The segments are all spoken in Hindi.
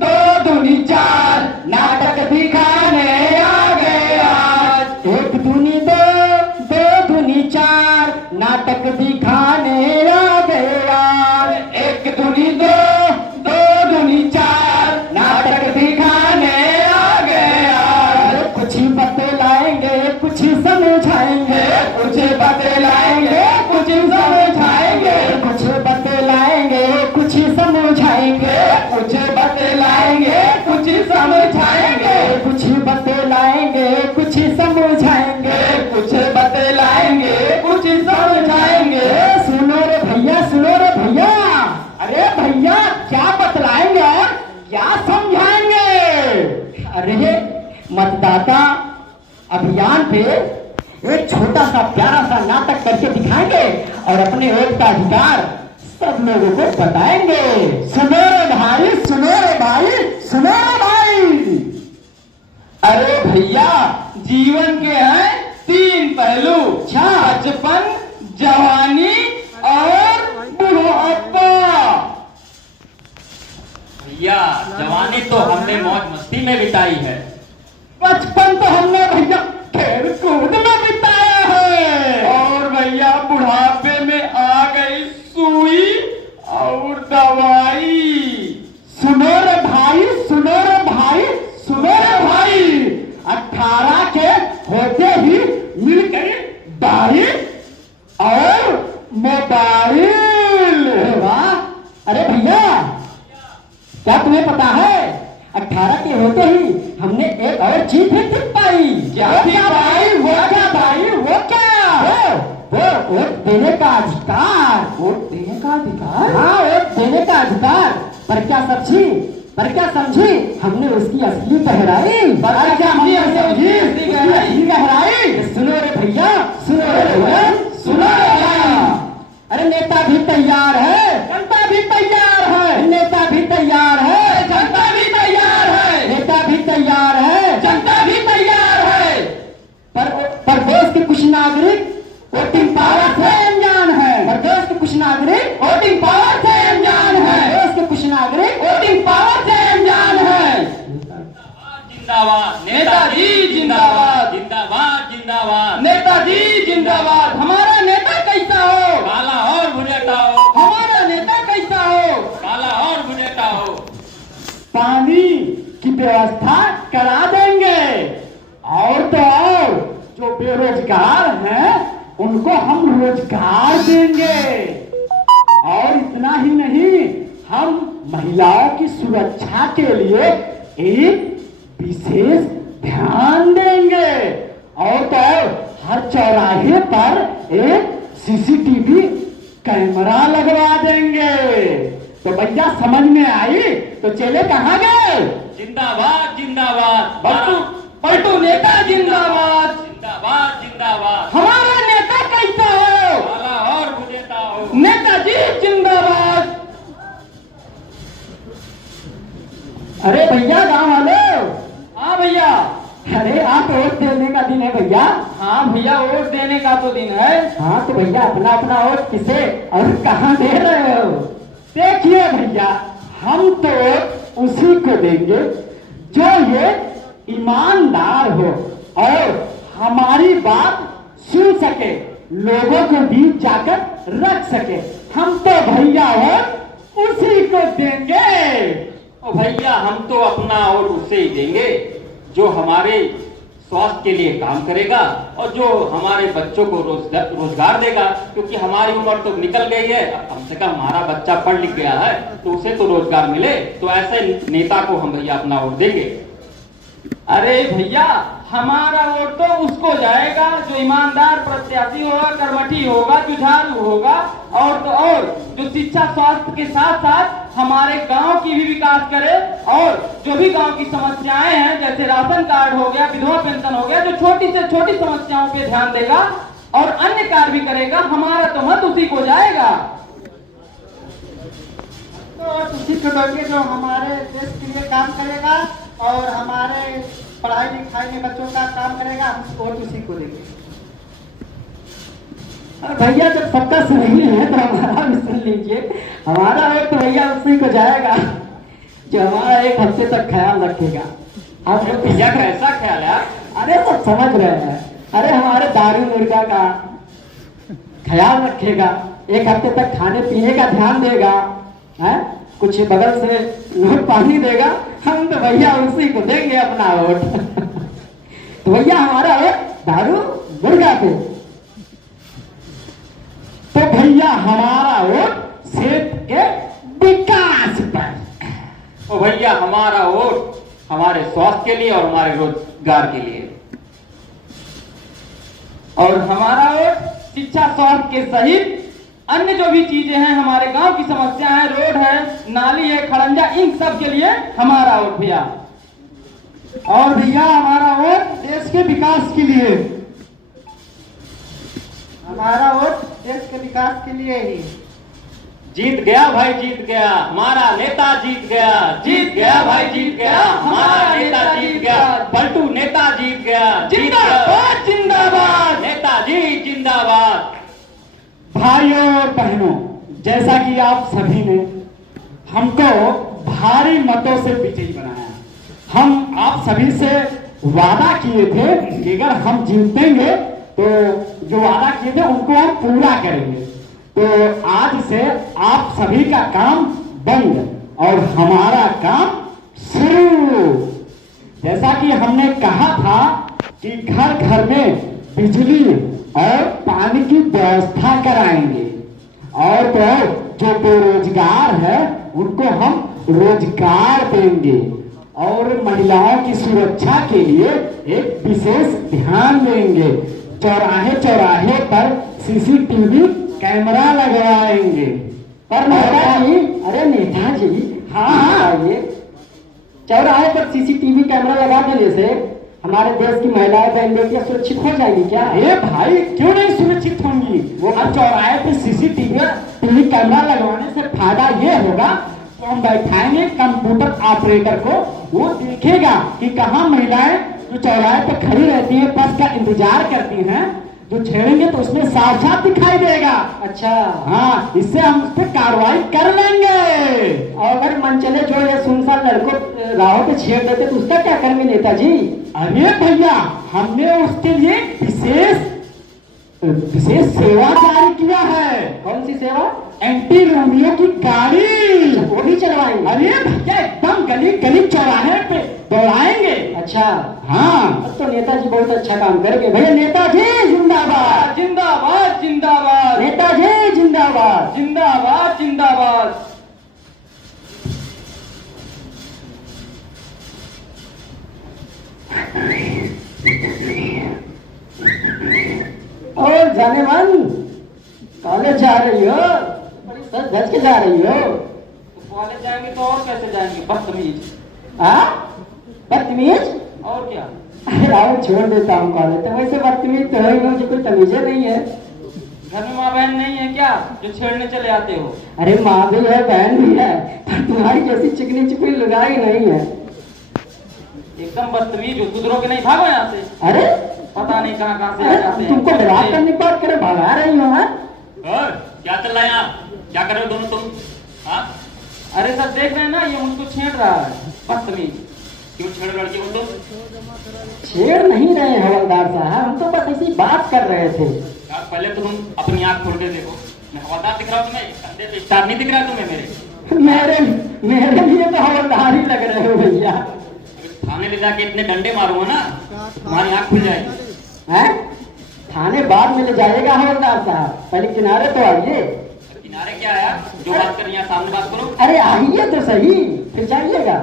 दो दूनी चार, नाटक दिखाने आ गए आज। एक दूनी दो, दो दूनी चार, नाटक दिखाने आ गए आज। एक दूनी दो, दो दूनी चार, नाटक दिखाने आ गए आज। कुछ बतलाएंगे कुछ समझाएंगे, कुछ बतलाएंगे कुछ समझाएंगे, कुछ बतलाएंगे कुछ समझाएंगे, कुछ बतलाएंगे कुछ समझाएंगे, कुछ बतलाएंगे कुछ समझाएंगे, कुछ बतलाएंगे कुछ समझाएंगे। सुनो रे भैया, सुनो रे भैया, अरे भैया क्या बतलाएंगे और क्या समझाएंगे? अरे मतदाता अभियान पे एक छोटा सा प्यारा सा नाटक करके दिखाएंगे और अपने वोट का अधिकार सब लोगों को बताएंगे। सुनो रे भाई, सुनो रे भाई, सुनो रे भाई। अरे भैया जीवन के हैं तीन पहलू, बचपन, जवानी और बुढ़ापा। भैया जवानी तो हमने मौज मस्ती में बिताई है, बचपन तो हमने भैया खेल कूद में बिताया है, और भैया बुढ़ापे में आ गई सुई और दवाई। सुनो रे भाई, सुनो रे भाई, सुनो रे भाई, 18 के होते ही मिल गई दाढ़ी और मोबाइल। वाह, अरे भैया क्या तुम्हें पता है 18 के होते ही हमने एक और चीज भी देख पाई। क्या भाई? वो क्या भाई? वो क्या? वो वोट देने का अधिकार। वोट देने का अधिकार? हाँ, वोट देने का अधिकार। पर क्या समझी, पर क्या समझी हमने उसकी असली गहराई? पर क्या हमने समझी उसकी गहराई? सुनो रे भैया, सुनो रे भैया, सुनो रे भैया। अरे नेता भी तैयार है, जनता भी तैयार है, नेता भी तैयार है, जनता भी तैयार है, नेता भी तैयार है, जनता भी तैयार है। पर देश के कुछ नागरिक वोटिंग पावर से अनजान है, पर देश के कुछ नागरिक वोटिंग पावर से अनजान है, देश के कुछ नागरिक वोटिंग पावर से अनजान है। जिंदाबाद नेताजी, जिंदाबाद जिंदाबाद जिंदाबाद नेताजी जिंदाबाद। हमारा नेता कैसा हो? काला और बुलेटा हो, हमारा नेता कैसा हो? काला और बुलेटा हो। पानी की व्यवस्था करा देंगे, और तो और जो बेरोजगार हैं उनको हम रोजगार देंगे, और इतना ही नहीं हम महिलाओं की सुरक्षा के लिए एक विशेष ध्यान देंगे, और तो और हर चौराहे पर एक सीसीटीवी कैमरा लगवा देंगे। तो भैया समझ में आई? तो चले कहाँ गए? जिंदाबाद जिंदाबाद पलटू, पलटू नेता जिंदाबाद, जिंदाबाद जिंदाबाद। हमारा नेता कैसा हो? काला और बुलेटा हो, नेताजी जिंदाबाद। अरे भैया गाँव वाले। हाँ भैया। अरे आप वोट देने का दिन है भैया। हाँ भैया वोट देने का तो दिन है। हाँ तो भैया अपना अपना वोट किसे और कहाँ दे रहे हो? देखिए भैया हम तो उसी को देंगे जो ये ईमानदार हो और हमारी बात सुन सके, लोगों के बीच जाकर रख सके। हम तो भैया वोट उसी को देंगे। ओ भैया हम तो अपना और उसे ही देंगे जो हमारे स्वास्थ्य के लिए काम करेगा और जो हमारे बच्चों को रोजगार देगा, क्योंकि हमारी उम्र तो निकल गई है। अब कम से कम हमारा बच्चा पढ़ लिख गया है तो उसे तो रोजगार मिले, तो ऐसे नेता को हम भैया अपना वोट देंगे। अरे भैया हमारा वोट तो उसको जाएगा जो ईमानदार प्रत्याशी होगा, कर्मठी होगा, जुझारू होगा, और तो और जो शिक्षा स्वास्थ्य के साथ साथ हमारे गांव की भी विकास करे, और जो भी गांव की समस्याएं हैं जैसे राशन कार्ड हो गया, विधवा पेंशन हो गया, जो छोटी से छोटी समस्याओं पे ध्यान देगा और अन्य कार्य भी करेगा, हमारा तो मत उसी को जाएगा। तो उसी को देंगे जो हमारे देश के लिए काम करेगा और हमारे पढ़ाई लिखाई में बच्चों का काम करेगा, हम वोट उसी को देंगे। भैया जब सबका सही है तो हमारा भी सुन लीजिए, हमारा वोट तो भैया उसी को जाएगा जो हमारा एक हफ्ते तक ख्याल रखेगा। हम लोग भैया का ऐसा ख्याल है? अरे सब समझ रहे हैं। अरे हमारे दारू मुर्गा का ख्याल रखेगा, एक हफ्ते तक खाने पीने का ध्यान देगा, है कुछ बगल से नोट पानी देगा, हम तो भैया उसी को देंगे अपना वोट। तो भैया हमारा वोट दारू मुर्गा पे, तो भैया हमारा वोट क्षेत्र के विकास पर। ओ भैया हमारा वोट हमारे स्वास्थ्य के लिए और हमारे रोजगार के लिए। और हमारा वोट शिक्षा स्वास्थ्य के सहित अन्य जो भी चीजें हैं, हमारे गांव की समस्या है, रोड है, नाली है, खड़ंजा, इन सब के लिए हमारा वोट भैया। और भैया हमारा वोट देश के विकास के लिए, हमारा वोट देश के विकास के लिए ही। जीत गया भाई, जीत गया हमारा नेता, जीत गया, जीत गया भाई, जीत गया हमारा नेता, जीत गया पलटू नेता, जीत गया, जिंदाबाद जिंदाबाद नेताजी जिंदाबाद। भाइयों और बहनों, जैसा कि आप सभी ने हमको भारी मतों से विजयी बनाया, हम आप सभी से वादा किए थे कि अगर हम जीतेंगे तो जो वादा किए थे उनको हम पूरा करेंगे। तो आज से आप सभी का काम बंद और हमारा काम शुरू। जैसा कि हमने कहा था कि घर घर में बिजली और पानी की व्यवस्था कराएंगे, और तो जो बेरोजगार है उनको हम रोजगार देंगे, और महिलाओं की सुरक्षा के लिए एक विशेष ध्यान देंगे। चौराहे चौराहे पर सीसीटीवी कैमरा लगवाएंगे। पर नेताजी, अरे नेताजी, हाँ ये चौराहे पर सीसीटीवी कैमरा लगा देने से हमारे देश की महिलाएं बहन बेटियां सुरक्षित हो जाएगी क्या? अरे भाई क्यों नहीं सुरक्षित होंगी? वो हर चौराहे पे सीसीटीवी कैमरा लगवाने से फायदा ये होगा, तो हम बैठाएंगे कंप्यूटर ऑपरेटर को, वो देखेगा कि कहाँ महिलाएं जो चौराहे पे खड़ी रहती है, बस का इंतजार करती हैं, जो छेड़ेंगे तो उसमें साफ साफ दिखाई देगा। अच्छा हाँ, इससे हम उस पर कार्रवाई कर लेंगे। और अगर मन चले जो ये सुनसान लड़कों राहों पे छेड़ देते तो उसका क्या करेंगे नेताजी? अरे भैया हमने उसके लिए विशेष सेवा जारी किया है। कौन सी सेवा? एंटी रोमियो की गाड़ी, वो भी चलवाएंगे। अरे भैया एकदम गली गली चौराहे पे दौड़ाएंगे। अच्छा हाँ, तो नेताजी बहुत अच्छा काम करेंगे। भैया नेताजी जिंदाबाद जिंदाबाद जिंदाबाद नेताजी जिंदाबाद। जिंदाबाद जिंदाबाद। और जाने मन कॉलेज जा रही हो, बड़ी सज धज के जा रही हो। तो कॉलेज जाएंगे तो और कैसे जाएंगे? बदतमीज। बदतमीज? और क्या? अरे आओ छोड़ देता हूँ कॉलेज, तो वैसे बदतमीज तो है ही, मुझे कोई तमीजे नहीं है। घर में माँ बहन नहीं है क्या जो छेड़ने चले आते हो? अरे माँ भी है बहन भी है, पर तुम्हारी जैसी चिकनी चिकनी लुगाई नहीं है। एकदम बदतमीज हो, सुधरोगे नहीं, भागो यहाँ से। अरे पता नहीं कहाँ कहाँ से आ जाते हैं। तुमको मजाक करने की बात करे भगा रही हो? और क्या चल रहा है यहाँ? क्या कर रहे हो दोनों तुम? हाँ अरे सर देख रहे हैं ना, ये मुझको छेड़ रहा है, बदतमीज। क्यों छेड़ लड़की को तुम? छेड़ नहीं रहे हवलदार साहब, हम तो बस ऐसी बात कर रहे थे। यार पहले तो तुम अपनी आँख खोल के देखो, मैं हवलदार दिख रहा हूँ तुम्हें? कंधे पे स्टार नहीं दिख रहा तुम्हें मेरे? मेरे लिए तो हवलदार ही लग रहे हो भैया। थाने ले जाके इतने डंडे मारूंगा ना, तुम्हारी आँख खुल जाएगी। हैं? थाने बाद में ले जाइएगा हवलदार साहब, पहले किनारे तो आइए। किनारे क्या है? जो बात कर रही है सामने बात करो। अरे आइए तो सही, फिर जाइएगा।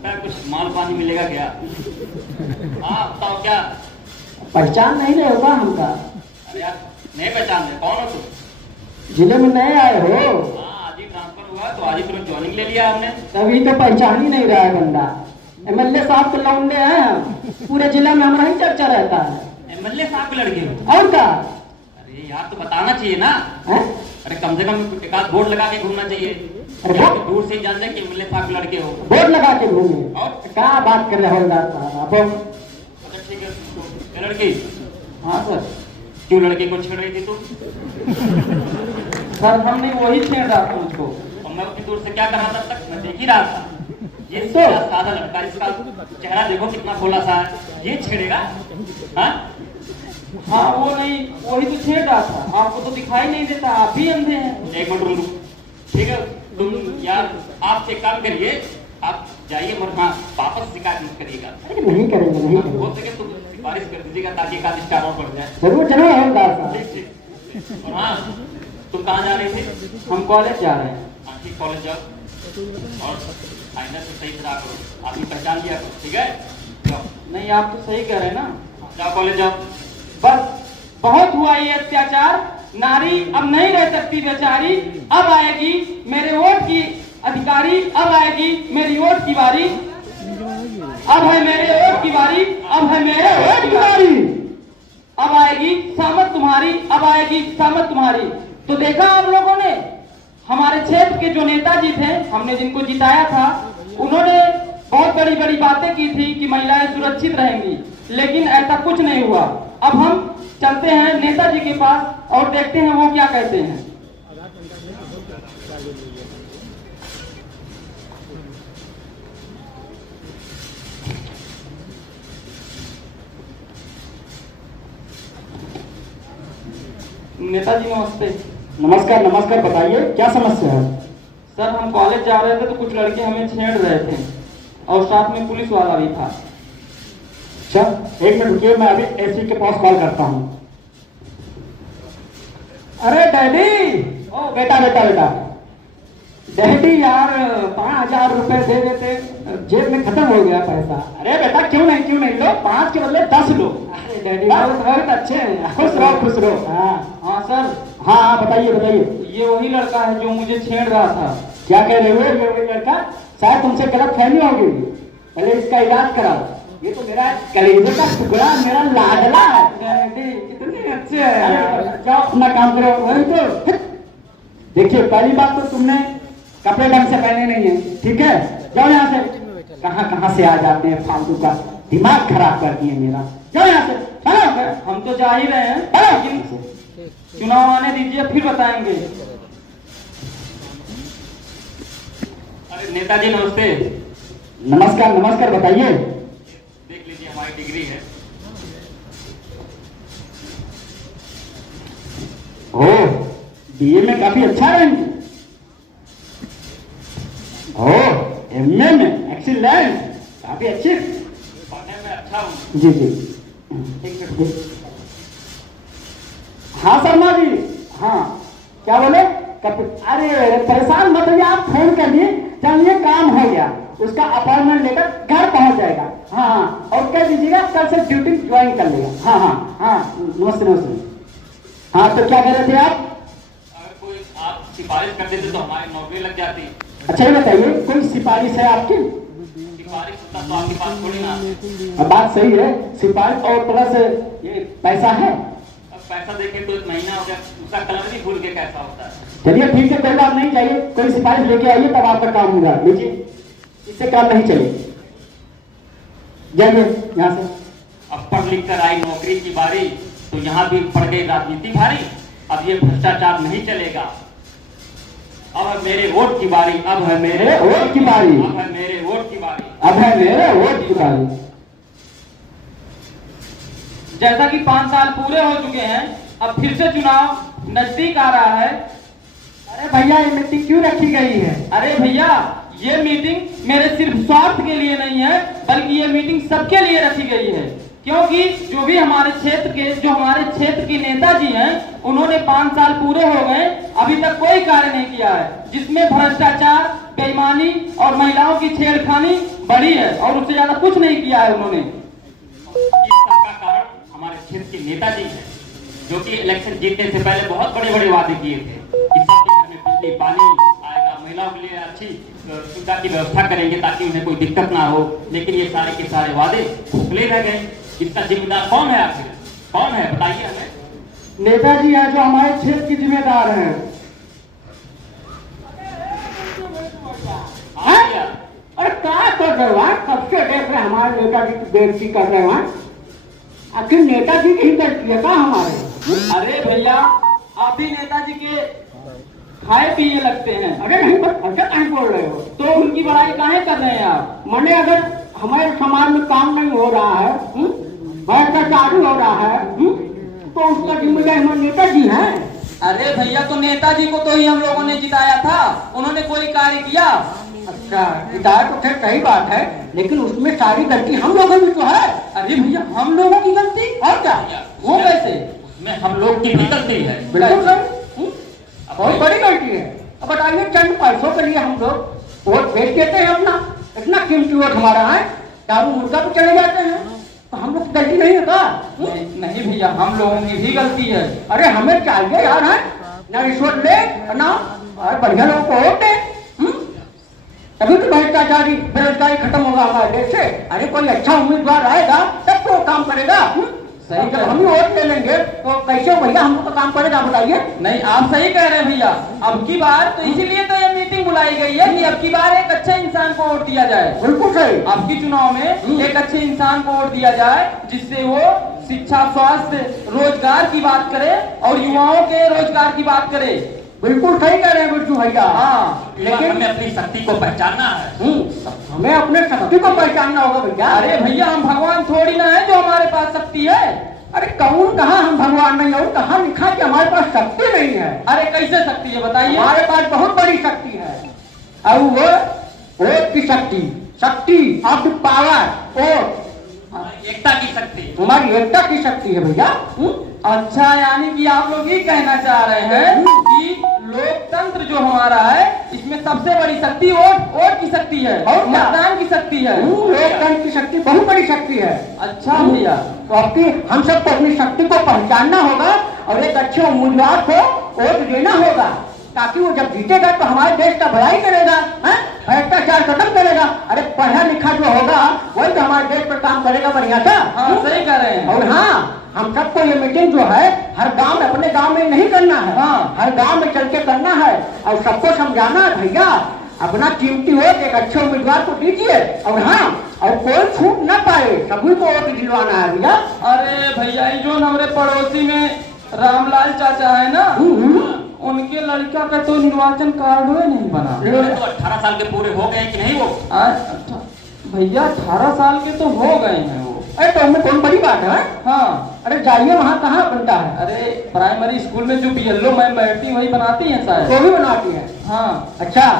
कुछ माल पानी मिलेगा क्या? हाँ बताओ क्या? पहचान नहीं रहे होगा हमका? अरे यार नहीं पहचान रहे, कौन हो तुम? जिले में नए आए हो? हाँ आज ही ट्रांसफर हुआ तो आज ही तुरंत ज्वाइनिंग ले लिया हमने। तभी तो पहचान ही नहीं रहा है बंदा। एमएलए साहब के लौंडे हैं हम, पूरे जिला में हमारा ही चर्चा रहता है। एमएलए साहब के लड़के हो? और क्या? अरे यार तो बताना चाहिए ना। है? अरे कम से कम एक आध बोर्ड लगा के घूमना चाहिए। अरे या तो दूर से ही जान जाए कि एमएलए साहब के लड़के हो। बोर्ड लगा के घूमे? और क्या बात कर रहे हवलदार साहब आप? अच्छा ठीक है, ये लड़की? हाँ सर। क्यों लड़के को छेड़ रही थी तुम? सर हमने वही छेड़ रहा था मुझको। और मैं उतनी दूर से क्या कर रहा था तब तक मैं देख ही रहा था। ये सीधा साधा लड़का, इसका चेहरा देखो कितना भोला सा है, ये छेड़ेगा? हाँ हाँ वो नहीं, वही तो छेड़ रहा था, आपको तो दिखाई नहीं देता, आप भी अंधे हैं। एक मिनट रुक, ठीक है तुम यार, आप एक काम करिए, आप जाइए मगर हाँ वापस शिकायत मत करिएगा। अरे नहीं करेंगे, नहीं करेंगे। हो सके तुम सिफारिश कर दीजिएगा ताकि एक आध स्टार और बढ़ जाए। जरूर जरूर हवलदार साहब। ठीक ठीक। और हाँ तुम कहाँ जा रहे थे? हम कॉलेज जा रहे हैं। हाँ ठीक, कॉलेज जाओ और आइंदा से सही तरह करो, आपने पहचान लिया करो, ठीक है? जाओ नहीं आप तो सही कह रहे हैं ना। जाओ कॉलेज जाओ। बस बहुत हुआ ये अत्याचार, नारी अब नहीं रह सकती बेचारी, अब आएगी मेरे वोट की अधिकारी, अब आएगी मेरी वोट की बारी, अब है मेरे वोट की बारी, अब है मेरे वोट की बारी, अब आएगी सामत तुम्हारी, अब आएगी सामत तुम्हारी। तो देखा आप लोगों ने, हमारे क्षेत्र के जो नेताजी थे, हमने जिनको जिताया था, उन्होंने बहुत बड़ी बड़ी बातें की थी कि महिलाएं सुरक्षित रहेंगी, लेकिन ऐसा कुछ नहीं हुआ। अब हम चलते हैं नेताजी के पास और देखते हैं वो क्या कहते हैं। नेताजी नमस्ते। नमस्कार नमस्कार, बताइए क्या समस्या है? सर हम कॉलेज जा रहे थे तो कुछ लड़के हमें छेड़ रहे थे और साथ में पुलिस वाला भी था। अच्छा एक मिनट रुकिए, मैं अभी एसपी के पास कॉल करता हूँ। अरे डैडी, ओ बेटा बेटा बेटा, डैडी यार 5,000 रुपए दे देते, जेब में खत्म हो गया पैसा। अरे बेटा क्यों नहीं लो, 5 के बदले 10 लो। अरे डैडी बहुत अच्छे हैं, खुश रहो। हाँ हाँ सर, हाँ बताइए बताइए। ये वही लड़का है जो मुझे छेड़ रहा था। क्या कह रहे हो? ये वही लड़का? शायद तुमसे गलत फहमी होगी, पहले इसका इलाज कराओ। ये तो मेरा कलेजे का टुकड़ा, मेरा लाडला है। डैडी कितने अच्छे हैं। जाओ अपना काम करो। वही तो देखिए, पहली बात तो तुमने कपड़े ढंग से पहने नहीं है, ठीक है? जाओ यहाँ से। कहाँ से आ जाते हैं, फालतू का दिमाग खराब कर दिए मेरा। जाओ यहाँ से। हम तो जा ही रहे हैं, लेकिन चुनाव आने दीजिए फिर बताएंगे। अरे नेताजी नमस्ते। नमस्कार नमस्कार, बताइए। देख लीजिए हमारी डिग्री है। ओह, बीए में काफी अच्छा रैंक। ओह, एमए में एक्सीलेंट, काफी अच्छी। पढ़ने में अच्छा हूँ। जी जी, एक मिनट। हाँ शर्मा जी, हाँ क्या बोले? अरे परेशान मत होइए, आप फोन कर दिए, चलिए काम हो गया, उसका अपॉइंटमेंट लेकर घर पहुंच जाएगा। हाँ और कह दीजिएगा कल से ड्यूटी ज्वाइन कर लेगा। हाँ नमस्ते। हाँ तो क्या कह रहे थे आप? अगर कोई आप सिफारिश कर देते तो हमारी नौकरी लग जाती। अच्छा ये बताइए, कोई सिफारिश है आपकी? सिफारिश होता तो आपके पास थोड़ी ना। बात सही है, सिफारिश और प्लस ये पैसा है। अब पैसा देखे तो 1 महीना हो गया, उसका कलर भी भूल के कैसा होता है। चलिए ठीक है, कोई बात नहीं, चाहिए कोई सिफारिश लेके आइए तब आपका काम होगा। लीजिए, इससे काम नहीं चलेगा, जाइए यहाँ से। अब पढ़ लिख कर आई नौकरी की बारी, तो यहाँ भी पड़ गई राजनीति भारी। अब ये भ्रष्टाचार नहीं चलेगा। अब है मेरे वोट की बारी, अब है मेरे वोट की बारी, अब है मेरे वोट की बारी, अब है मेरे वोट की बारी। जैसा कि 5 साल पूरे हो चुके हैं, अब फिर से चुनाव नजदीक आ रहा है। अरे भैया ये मीटिंग क्यों रखी गई है? अरे भैया, ये मीटिंग मेरे सिर्फ स्वार्थ के लिए नहीं है, बल्कि ये मीटिंग सबके लिए रखी गई है। क्योंकि जो भी हमारे क्षेत्र के नेताजी हैं, उन्होंने 5 साल पूरे हो गए, अभी तक कोई कार्य नहीं किया है, जिसमें भ्रष्टाचार, बेईमानी और महिलाओं की छेड़खानी बढ़ी है, और उससे ज्यादा कुछ नहीं किया है उन्होंने। इस सबका कारण हमारे क्षेत्र के नेताजी हैं, जो कि इलेक्शन जीतने से पहले बहुत बड़े वादे किए थे कि सबके घर में बिजली पानी आएगा, महिलाओं के लिए अच्छी सुविधा की व्यवस्था करेंगे ताकि उन्हें कोई दिक्कत ना हो। लेकिन ये सारे के सारे वादे खोखले रह गए। इसका जिम्मेदार कौन है आखिर? कौन है बताइए हमें। नेताजी हैं जो हमारे क्षेत्र की जिम्मेदार हैं। अरे क्या कर रहे हो? कब से देख रहे हमारे नेताजी की बेइज्जती कर रहे हैं। आखिर नेताजी की बेइज्जती है क्या हमारे? अरे भैया, आप भी नेताजी के खाए पिए लगते हैं। अरे नहीं, बस ऐसा कहीं बोल रहे हो? तो उनकी बड़ाई काहे कर रहे हैं आप? मैंने अगर हमारे समाज में काम नहीं हो रहा है, भ्रष्टाचारी हो रहा है, तो उसका जिम्मेदार हमारे नेताजी हैं। अरे भैया, तो नेताजी को तो ही हम लोगों ने जिताया था, उन्होंने कोई कार्य किया? अच्छा, हिदायत तो खैर सही बात है, लेकिन उसमें सारी गलती हम लोगों की तो है। अरे भैया, हम लोगों की गलती? और क्या? वो कैसे? उसमें हम लोग की भी गलती है। बिल्कुल सही, बहुत बड़ी गलती है। अब बताइए, चंद पैसों के लिए हम लोग वोट बेच देते हैं अपना, इतना कीमती वोट हमारा है, दारू मुर्गा पे चले जाते हैं, तो हम लोग की गलती नहीं है का? नहीं भैया, हम लोगों की भी गलती है। अरे हमें चाहिए यार, है ना रिश्वत ले ना, और बढ़िया लोगों को वोट दे, तभी तो भ्रष्टाचारी बेरोजगारी खत्म होगा हमारे देश से। अरे कोई अच्छा उम्मीदवार आएगा तब तो काम करेगा। सही, जब हम ही वोट ले लेंगे तो कैसे भैया हम लोग का काम करेगा, बताइए? नहीं, आप सही कह रहे हैं भैया। अब की बार तो इसीलिए तो ये मीटिंग बुलाई गई है कि अब की बार एक अच्छे इंसान को वोट दिया जाए। बिल्कुल सही। अब की चुनाव में एक अच्छे इंसान को वोट दिया जाए, जिससे वो शिक्षा, स्वास्थ्य, रोजगार की बात करे और युवाओं के रोजगार की बात करे। बिल्कुल सही कह रहे हैं बिट्टू भैया। हाँ, लेकिन हमें अपनी शक्ति को पहचानना है। हमें अपने शक्ति को पहचानना होगा भैया। अरे भैया, हम भगवान थोड़ी ना है जो हमारे पास शक्ति है। अरे कौन कहा हम भगवान नहीं है, कहाँ लिखा कि हमारे पास शक्ति नहीं है? अरे कैसे शक्ति है बताइए? हमारे पास बहुत बड़ी शक्ति है, और वो वोट की शक्ति, शक्ति ऑफ द पावर, वोट, एकता की शक्ति, हमारी एकता की शक्ति है भैया। अच्छा, यानी कि आप लोग ये कहना चाह रहे हैं कि लोकतंत्र जो हमारा है, इसमें सबसे बड़ी शक्ति वोट की शक्ति है और क्या? मतदान की शक्ति है। लोकतंत्र की शक्ति बहुत बड़ी शक्ति है। अच्छा भैया, तो आपकी हम सबको अपनी शक्ति को पहचानना होगा और एक अच्छे उम्मीदवार को वोट देना होगा, ताकि वो जब जीतेगा तो हमारे देश का भलाई करेगा, भ्रष्टाचार खत्म करेगा। अरे पढ़ा लिखा जो होगा वही तो हमारे देश पर काम करेगा बढ़िया सा। हाँ सही कह रहे हैं। और हाँ, हम सबको ये मीटिंग जो है हर गांव में, अपने गांव में नहीं करना है, हाँ, हर गांव में चल के करना है और सबको समझाना है भैया अपना कीमती वोट एक अच्छे उम्मीदवार को दीजिए। और हाँ, और कोई छूट न पाए, सभी को वोट दिलवाना है भैया। अरे भैया, ये जो हमारे पड़ोसी में रामलाल चाचा है ना, उनके लड़का का तो निर्वाचन कार्ड नहीं बना। तो 18 साल के पूरे हो गए कि नहीं वो? अच्छा भैया, 18 साल के तो हो गए हैं वो। अरे तो उनमें कौन बड़ी बात है? हाँ, अरे जाइए, वहाँ कहाँ बनता है? अरे प्राइमरी स्कूल में जो बीएलओ मैम बैठती वही बनाती है शायद। वो भी बनाती है? हाँ। अच्छा,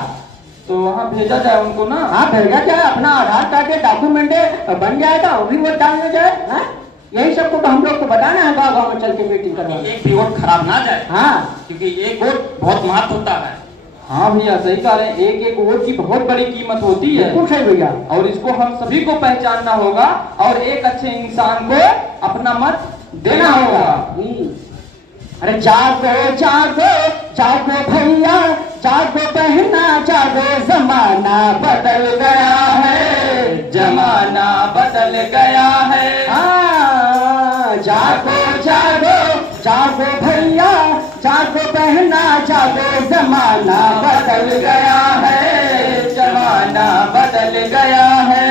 तो वहाँ भेजा जाए उनको ना? हाँ भेजा जाए, अपना आधार कार्ड के डॉक्यूमेंट बन जाएगा, वो भी वोट डालने जाए। हाँ, यही सबको तो हम लोग को बताना है गाँव गाँव में चल के मीटिंग करवा। एक भी वोट खराब ना जाए। हाँ, क्योंकि एक वोट बहुत महत्व होता है। हाँ भैया, सही कह रहे हैं, एक एक वोट की बहुत बड़ी कीमत होती है। बिल्कुल सही भैया। और इसको हम सभी को पहचानना होगा और एक अच्छे इंसान को अपना मत देना होगा। अरे जागो जागो जागो भैया, जागो बहना, जागो, जमाना बदल गया है, जमाना बदल गया है। हाँ, जागो जागो जागो भैया, जागो बहना, जागो, जमाना बदल गया है, जमाना बदल गया है।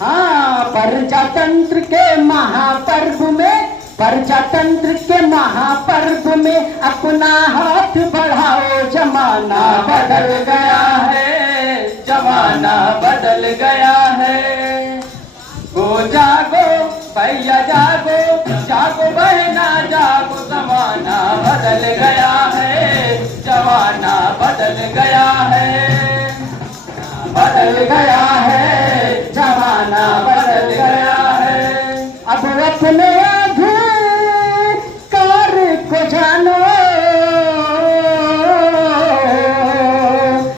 हाँ, प्रजातंत्र के महापर्व में, प्रजातंत्र के महापर्व में अपना हाथ बढ़ाओ, जमाना बदल गया है, जमाना बदल गया है। गो जागो भैया, जागो जागो बहना, जागो, जमाना बदल गया है, जमाना बदल गया है, बदल गया है, जमाना बदल गया है। अब अपने